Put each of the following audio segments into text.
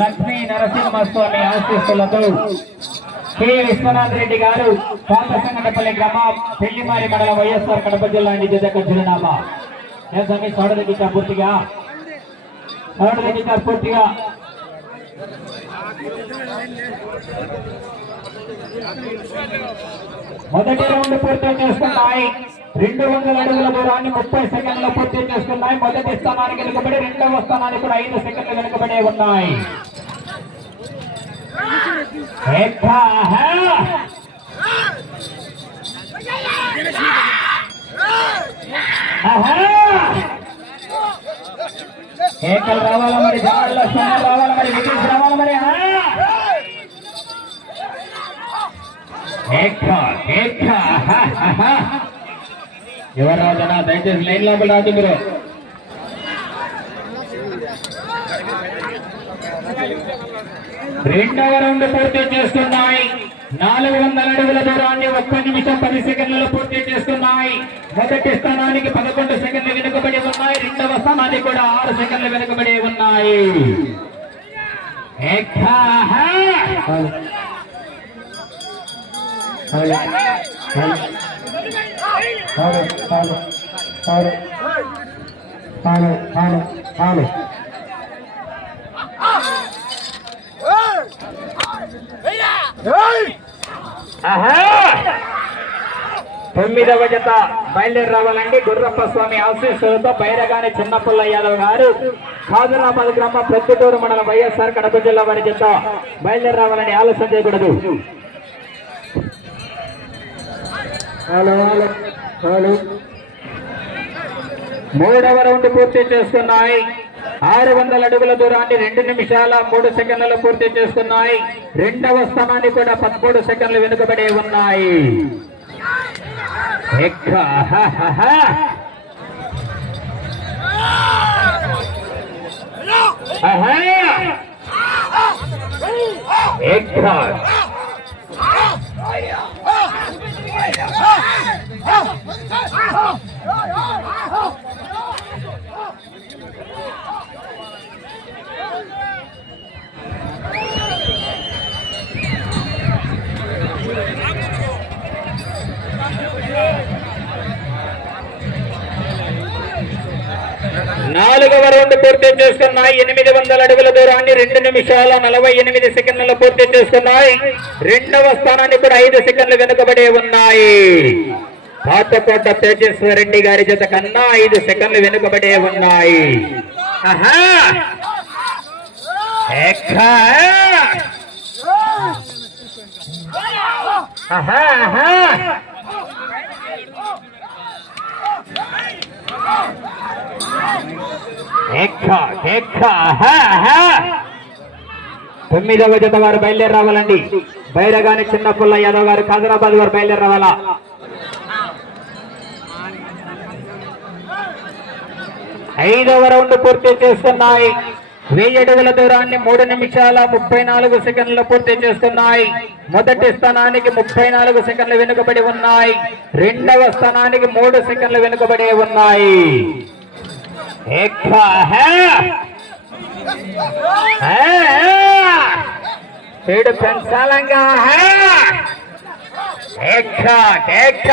లక్ష్మీ నరసింహస్వామి ఆశీస్సులతో కె విశ్వనాథ్ రెడ్డి గారు పాతసంగటపల్లి గ్రామం పెళ్ళిమారి మండలం వైఎస్ఆర్ కడప జిల్లా నుంచి చిరునామా. ఏ స్వామి సోడ పూర్తిగా. సోడ పూర్తిగా. మొదటి రౌండ్ పూర్తి చేస్తున్నాయి రెండు వందల అడుగుల దూరాన్ని ముప్పై సెకండ్లు పూర్తి చేస్తున్నాయి మొదటి స్థానానికి వెనుకబడి రెండవ స్థానానికి కూడా ఐదు సెకండ్లు వెనుకబడే ఉన్నాయి. ఎక్కా హే. ఏకలు రావాలా మరి జాడలో సున్నాలు రావాలా మరి వికెట్స్ రావాలా మరి ఆ. ఏక, ఏక, ఆహా, ఆహా. ఎవరు రాజనా దయచేసి లైన్ లోపల రాదు మీరు. రెండవ రౌండ్ పూర్తి చేస్తున్నాయి. నాలుగు వందల అడుగుల దూరాన్ని ఒక్క నిమిషం పది సెకండ్లలో పూర్తి చేస్తున్నాయి. మొదటి స్థానానికి పదకొండు సెకండ్లు వెనుకబడి ఉన్నాయి. రెండవ స్థానానికి కూడా ఆరు సెకండ్లు వెనుకబడి ఉన్నాయి. తొమ్మిదవ జత బయలుదేరి రావాలండి గుర్రప్ప స్వామి ఆశీస్సులతో బైరగాని చిన్నపుల్ల యాదవ్ గారు ఖాజురాబాద్ గ్రామ ప్రొద్దుటూరు మండలం వైఎస్ఆర్ కడప జిల్లా వారి జత బయలుదేరి రావాలని ఆలోచన చేయకూడదు. మూడవ రౌండ్ పూర్తి చేస్తున్నాయి. ఆరు వందల అడుగుల దూరాన్ని రెండు నిమిషాల మూడు సెకండ్లు పూర్తి చేస్తున్నాయి. రెండవ స్థానాన్ని కూడా పదమూడు సెకండ్లు వెనుకబడి ఉన్నాయి. ఎక్క, హ, హ, హ. ఆహా. ఎక్క. నాలుగవ రౌండ్ పూర్తి చేస్తున్నాయి ఎనిమిది వందల అడుగుల దూరాన్ని రెండు నిమిషాల నలభై ఎనిమిది సెకండ్లలో పూర్తి చేసుకున్నాయి. రెండవ స్థానాన్ని కూడా ఐదు సెకండ్లు వెనుకబడి ఉన్నాయి. పాతకోట తేజేశ్వర రెడ్డి గారి చేత కన్నా ఐదు సెకండ్లు వెనుకబడే ఉన్నాయి. తొమ్మిదవ జత వారు బయలుదేరి రావాలండి. బైరగాని చిన్న పుల్ల యాదవ్ గారు కాదరాబాద్ వారు బయలుదేరి రావాలా? ఐదవ రౌండ్ పూర్తి చేస్తున్నాయి. వెయ్యి అడుగుల దూరాన్ని మూడు నిమిషాల ముప్పై నాలుగు సెకండ్లు పూర్తి చేస్తున్నాయి. మొదటి స్థానానికి ముప్పై నాలుగు సెకండ్లు వెనుకబడి ఉన్నాయి. రెండవ స్థానానికి మూడు సెకండ్లు వెనుకబడి ఉన్నాయి. ఎక్క, పెంచాలంగా హే! ఎక్క, ఎక్క,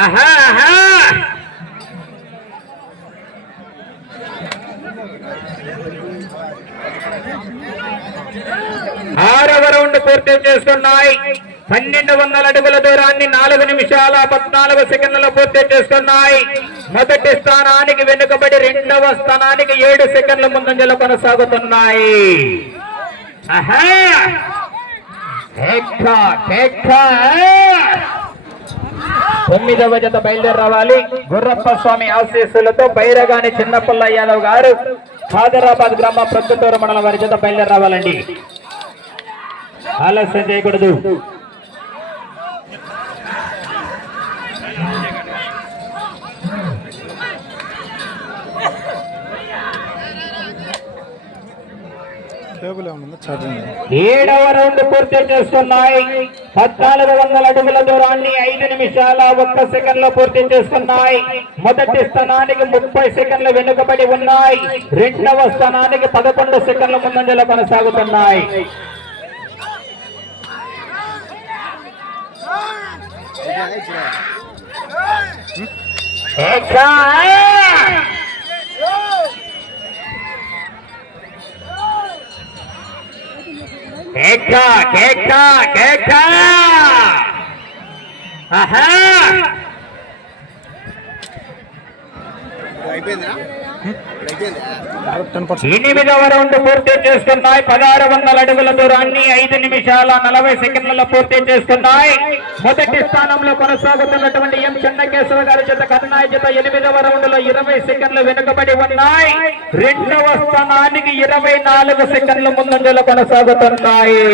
ఆహా, ఆహా! ఆరవ రౌండ్ పూర్తి చేసుకున్నాయి పన్నెండు వందల అడుగుల దూరాన్ని నాలుగు నిమిషాల పద్నాలుగు సెకండ్లలో పూర్తి చేసుకున్నాయి మొదటి స్థానానికి వెనుకబడి రెండవ స్థానానికి ఏడు సెకండ్ల ముందంజలో కొనసాగుతున్నాయి ఆహా! తొమ్మిదవ జత బయలుదేరి రావాలి గుర్రప్ప స్వామి ఆశీస్సులతో బైరగాని చిన్నపల్ల యాదవ్ గారు ఖాదరాబాద్ గ్రామ ప్రొద్దుటూరు మండలం వారి జత బయలుదేరి రావాలండి ఆలస్యం చేయకూడదు. ఏడవ రౌండ్ పూర్తి చేసుకున్నాయి పద్నాలుగు వందల అడుగుల దూరాన్ని ఐదు నిమిషాల ఒక్క సెకండ్లో పూర్తి చేసుకున్నాయి మొదటి స్థానానికి ముప్పై సెకండ్లు వెనుకబడి ఉన్నాయి. రెండవ స్థానానికి పదకొండు సెకండ్ల ముందంజలో కొనసాగుతున్నాయి. ఏకా! కేక కేక కేక. ఆహా. ఎనిమిదవ రౌండ్ పూర్తి చేసుకున్నాయి. పదహారు వందల అడుగుల దూరాన్ని ఐదు నిమిషాల నలభై సెకండ్లలో పూర్తి చేసుకున్నాయి. మొదటి స్థానంలో కొనసాగుతున్నటువంటి ఎం చెన్నకేశ్వర గారి చేత కరుణాయ చేత ఎనిమిదవ రౌండ్లో ఇరవై సెకండ్లు వెనుకబడి ఉన్నాయి. రెండవ స్థానానికి ఇరవై నాలుగు సెకండ్ల ముందంజలో కొనసాగుతున్నాయి.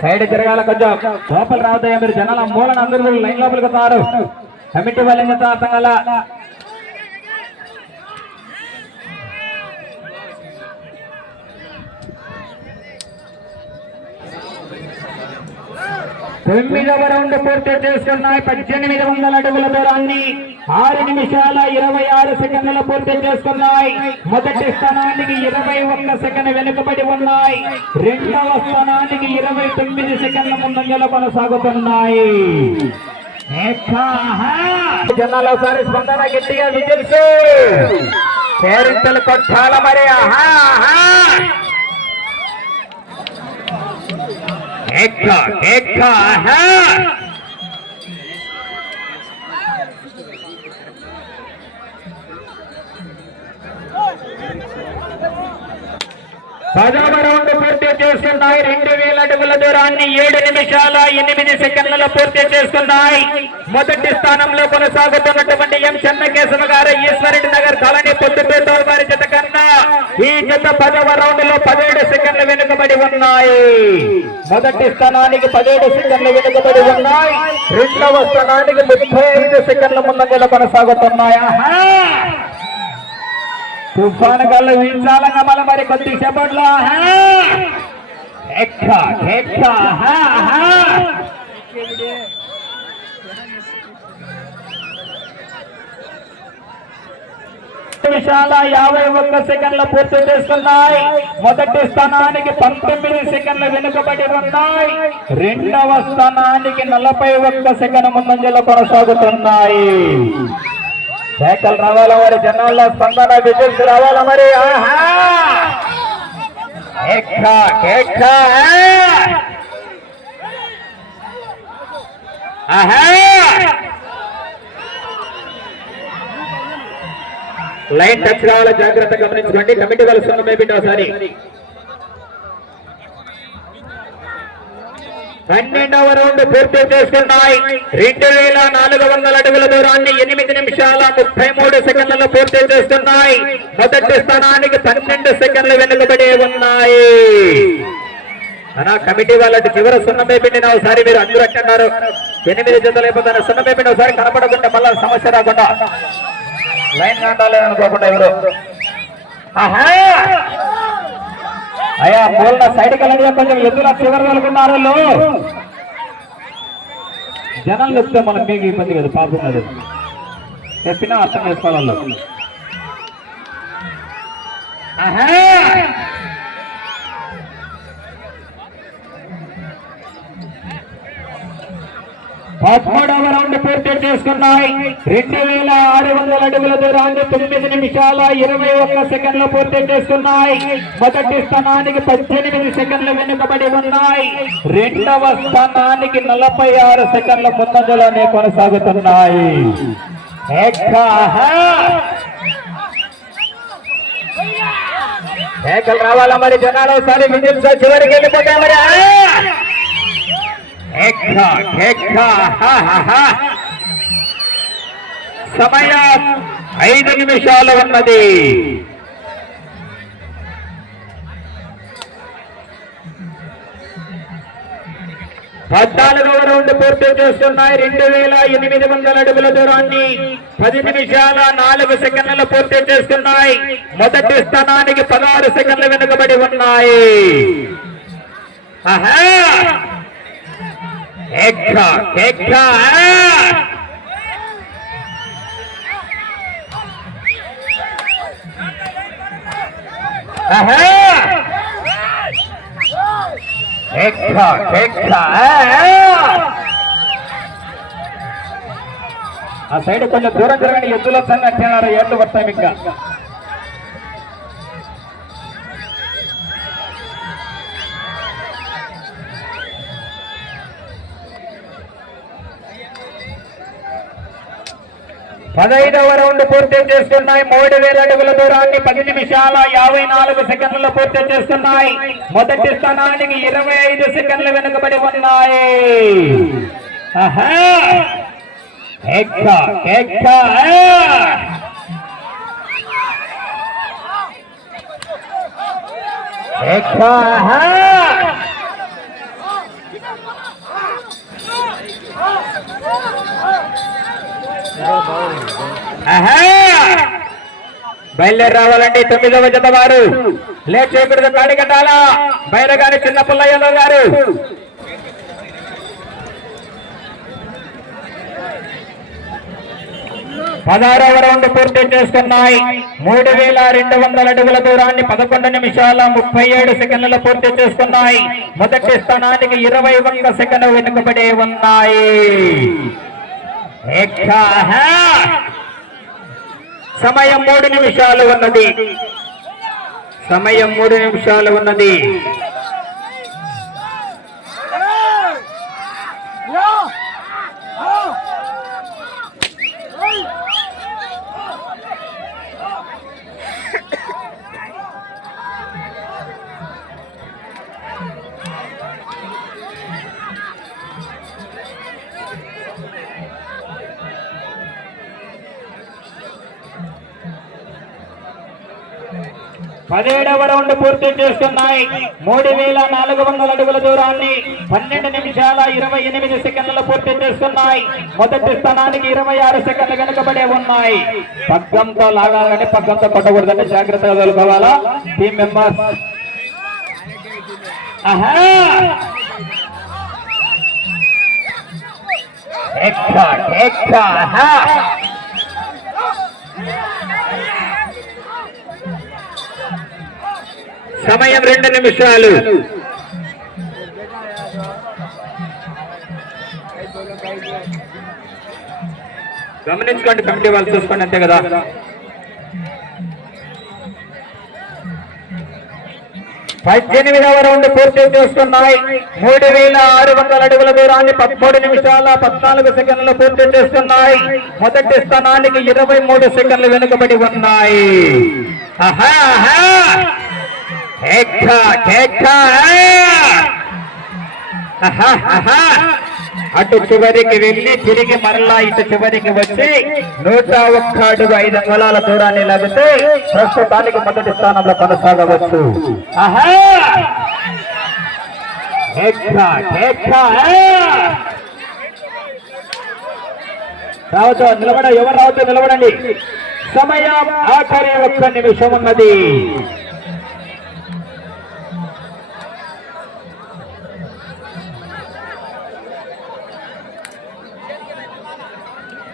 సైడ్ తిరగాల కొంచెం. లోపల రావద్దయ్యా మీరు జనాల మూలన అందరూ లైన్ లోపలికి వస్తారు. కమిటీ వాళ్ళని చెప్తా అర్థం కల? తొమ్మిదవ రౌండ్ పూర్తి చేసుకున్నాయి. పద్దెనిమిది వందల అడుగుల దూరాన్ని. ఆరు నిమిషాల ఇరవై ఆరు సెకండ్ల పూర్తి చేసుకున్నాయి. మొదటి స్థానానికి ఇరవై ఒక్క సెకండ్ వెనుకబడి ఉన్నాయి. రెండవ స్థానానికి ఇరవై తొమ్మిది సెకండ్ల ముందంజలో కొనసాగుతున్నాయి జనాలు ఒకసారి స్పందన గట్టిగా విజిల్స్. పేరింతలు కొట్టాల మరి. ఆహా! పదవ రౌండ్ పూర్తి చేస్తున్నాయి రెండు వేల అడుగుల దూరాన్ని ఏడు నిమిషాల ఎనిమిది సెకండ్లలో పూర్తి చేస్తున్నాయి మొదటి స్థానంలో కొనసాగుతున్నటువంటి ఎం చెన్నకేశవ గారు ఈశ్వరెడ్డి నగర్ కాలనీ పొద్దుపేట వారి జత కన్నా ఈ జత పదవ రౌండ్లో పదిహేడు సెకండ్లు వెనుకబడి ఉన్నాయి. మొదటి స్థానానికి పదిహేడు సెకండ్లు వెనుకబడి ఉన్నాయి. రెండవ స్థానానికి ముప్పై ఐదు సెకండ్ల ముందంజలో కొనసాగుతున్నాయి. తుఫాను గల్లు వీచాలంగా మళ్ళీ మరి కొద్ది నిమిషాల యాభై ఒక్క సెకండ్లు పూర్తి చేస్తున్నాయి మొదటి స్థానానికి పంతొమ్మిది సెకండ్లు వెనుకబడి ఉన్నాయి. రెండవ స్థానానికి నలభై ఒక్క సెకండ్ ముందంజలు కొనసాగుతున్నాయి. శాఖలు రావాలా మరి? జనాల్లో స్పందన విజిల్స్ రావాలా మరి? లైన్ టచ్ కావాలా జాగ్రత్త గమనించుకోండి. కమిటీ వాళ్ళు సున్నమే బిడ్డ ఒకసారి. పన్నెండవ రౌండ్ పూర్తి చేసుకున్నాయి రెండు వేల నాలుగు వందల అడుగుల దూరాన్ని ఎనిమిది నిమిషాల ముప్పై మూడు సెకండ్లలో పూర్తి చేస్తున్నాయి. మొదటి స్థానానికి పన్నెండు సెకండ్లు వెనుకబడి ఉన్నాయి. అనా కమిటీ వాళ్ళకి చివరి సున్నమే పిండిన ఒకసారి మీరు అందరూ అంటున్నారు ఎనిమిది జతలు అయిపోతారు సున్నమే పిండి ఒకసారి కనపడకుండా మళ్ళీ సమస్య రాకుండా. లైన్ కాంటాలి అనుకోకుండా ఎవరు? ఆహా! అయ్యా మూలన సైడ్కి వెళ్ళి కొంచెం ఎదురు చివరి అనుకున్నారు వాళ్ళు. జనాలు చెప్తే మనం మీకు ఇబ్బంది కదా పాపం కదా చెప్పినా అర్థం చేసుకోవాలి పదమూడవ రౌండ్ పూర్తి చేసుకున్నాయి. రెండు వేల ఆరు వందల అడుగుల దూరాన్ని తొమ్మిది నిమిషాల ఇరవై ఒక్క సెకండ్లు పూర్తి చేసుకున్నాయి. మొదటి స్థానానికి పద్దెనిమిది సెకండ్లు వెనుకబడి ఉన్నాయి. రెండవ స్థానానికి నలభై ఆరు సెకండ్ల ముందంజలోనే కొనసాగుతున్నాయి. రావాలా మరి జనాలు? ఒకసారి విజిల్స్ చివరికి వెళ్ళిపోతాయి మరి? ఆ! ఎక్క, ఎక్క, సమయం ఐదు నిమిషాలు ఉన్నది పద్నాలుగవ రౌండ్ పూర్తి చేస్తున్నాయి రెండు వేల ఎనిమిది వందల అడుగుల దూరాన్ని పది నిమిషాల నాలుగు సెకండ్లు పూర్తి చేస్తున్నాయి మొదటి స్థానానికి పదహారు సెకండ్లు వెనుకబడి ఉన్నాయి ఆహా! एक शॉट एक शॉट एक शॉट एक शॉट ఆ సైడ్ కొంచెం దూరం జరగండి ఎద్దుల సంగతి ఏళ్ళు వస్తాయి ఇంకా పదైదవ రౌండ్ పూర్తి చేస్తున్నాయి. మూడు వేల అడుగుల దూరాన్ని పది నిమిషాల యాభై నాలుగు సెకండ్లు పూర్తి చేస్తున్నాయి. మొదటి స్థానానికి ఇరవై ఐదు సెకండ్లు వెనుకబడి ఉన్నాయి. ఆహా! ఎక్క, ఎక్క, ఆ! ఎక్క, ఆహా! ఆహా! బయలుదేరి రావాలండి తొమ్మిదవ జత వారు. లేట్ చేయకూడదు కాడి కట్టాలా? బయలుగారి చిన్న పుల్లయ్యలో గారు. పదహారవ రౌండ్ పూర్తి చేసుకున్నాయి. మూడు వేల రెండు వందల అడుగుల దూరాన్ని పదకొండు నిమిషాల ముప్పై ఏడు సెకండ్లలో పూర్తి చేసుకున్నాయి. మొదటి స్థానానికి ఇరవై ఒక్క సెకండ్ వెనుకబడి ఉన్నాయి. సమయం మూడు నిమిషాలు ఉన్నది. సమయం మూడు నిమిషాలు ఉన్నది. పదిహేడవ రౌండ్ పూర్తి చేస్తున్నాయి. మూడు వేల నాలుగు వందల అడుగుల దూరాన్ని పన్నెండు నిమిషాల ఇరవై ఎనిమిది సెకండ్లు పూర్తి చేస్తున్నాయి. మొదటి స్థానానికి ఇరవై ఆరు సెకండ్లు వెనుకబడే ఉన్నాయి. పగ్గంతో లాగాలని పగ్గంతో కొట్టకూడదంటే జాగ్రత్తగా తోలుకోవాలా? టీం మెంబర్స్ ఆహా! సమయం రెండు నిమిషాలు. గమనించుకోండి కమిటీ వాళ్ళు చూసుకోండి అంతే కదా? పద్దెనిమిదవ రౌండ్ పూర్తి చేస్తున్నాయి మూడు వేల ఆరు వందల అడుగుల దూరాన్ని పదమూడు నిమిషాల పద్నాలుగు సెకండ్లు పూర్తి చేస్తున్నాయి మొదటి స్థానానికి ఇరవై మూడు సెకండ్లు వెనుకబడి ఉన్నాయి. ఆహా, అటు చివరికి వెళ్ళి తిరిగి మరలా ఇటు చివరికి వచ్చి నూట ఒక్క అడుగు ఐదు అంగళాల దూరాన్ని లభితే ప్రస్తుతానికి మొదటి స్థానంలో కొనసాగవచ్చు. ఆహా! రావద్దు నిలబడ ఎవరు రావద్దు నిలబడండి? సమయం ఆఖరి ఒక్క నిమిషం ఉన్నది.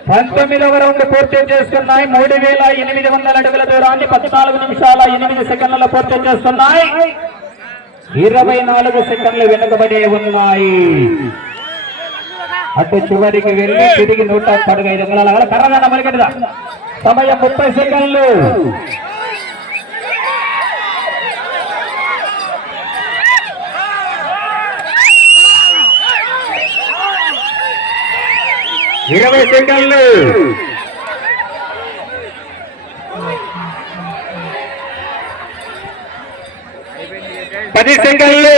పంతొమ్మిదవ రౌండ్ పూర్తి చేస్తున్నాయి మూడు వేల ఎనిమిది వందల అడుగుల దూరాన్ని పద్నాలుగు నిమిషాల ఎనిమిది సెకండ్లలో పూర్తి చేస్తున్నాయి. ఇరవై నాలుగు సెకండ్లు వెనుకబడి ఉన్నాయి. అటు చివరికి వెళ్ళి తిరిగి నూట పదహైదు వందల కర్రగా మరిగడదా సమయం ముప్పై సెకండ్లు. ఇరవై సెకండ్లు. పది సెకండ్లు.